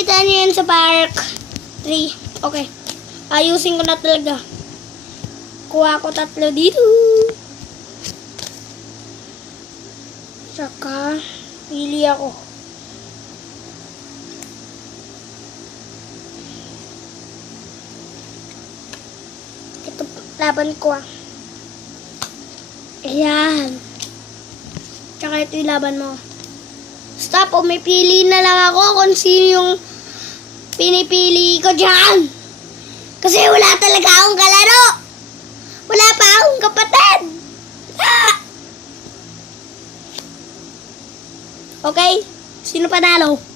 makikita niyo yan sa park. 3. Okay. Ayusin ko na talaga. Kuha ko 3 dito. Tsaka, pili ako. Ito, laban ko ah. Ayan. Tsaka ito yung laban mo. Stop, o may pili na lang ako kung sino yung pinipili ko dyan. Kasi wala talaga akong kalaro. Wala pa akong kapatid. Ah! Okay, sino panalo?